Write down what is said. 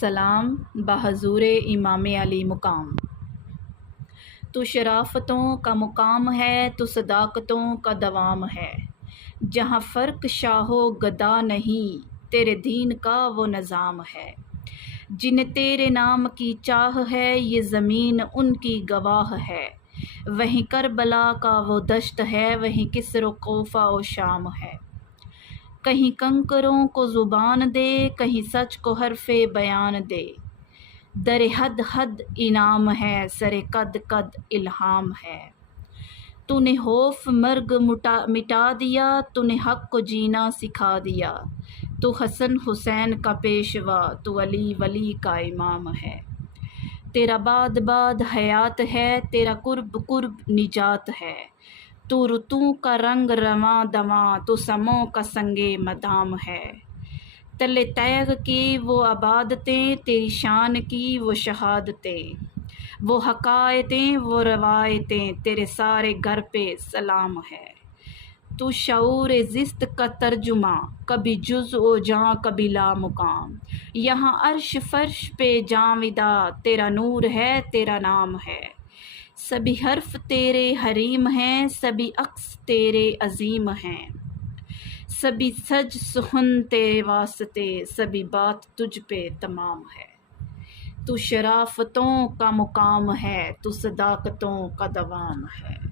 سلام بحضور امام علی مقام۔ تو شرافتوں کا مقام ہے، تو صداقتوں کا دوام ہے۔ جہاں فرق شاہ و گدا نہیں، تیرے دین کا وہ نظام ہے۔ جنہیں تیرے نام کی چاہ ہے، یہ زمین ان کی گواہ ہے۔ وہیں کربلا کا وہ دشت ہے، وہیں کسر و کوفہ و شام ہے۔ کہیں کنکروں کو زبان دے، کہیں سچ کو حرف بیان دے۔ در حد حد انعام ہے، سر قد قد الہام ہے۔ تو نے خوف مرگ مٹا دیا، تو نے حق کو جینا سکھا دیا۔ تو حسن حسین کا پیشوا، تو علی ولی کا امام ہے۔ تیرا بعد بعد حیات ہے، تیرا قرب قرب نجات ہے۔ تو رتوں کا رنگ رواں دواں، تو سموں کا سنگ مدام ہے۔ تلے تیغ کی وہ عبادتیں، تیری شان کی وہ شہادتیں، وہ حکایتیں وہ روایتیں، تیرے سارے گھر پہ سلام ہے۔ تو شعور زست کا ترجمہ، کبھی جز و جاں کبھی لامقام۔ یہاں عرش فرش پہ جاویداں، تیرا نور ہے تیرا نام ہے۔ سبھی حرف تیرے حریم ہیں، سبھی عکس تیرے عظیم ہیں۔ سبھی سج سخن تیرے واسطے، سبھی بات تجھ پہ تمام ہے۔ تو شرافتوں کا مقام ہے، تو صداقتوں کا دوام ہے۔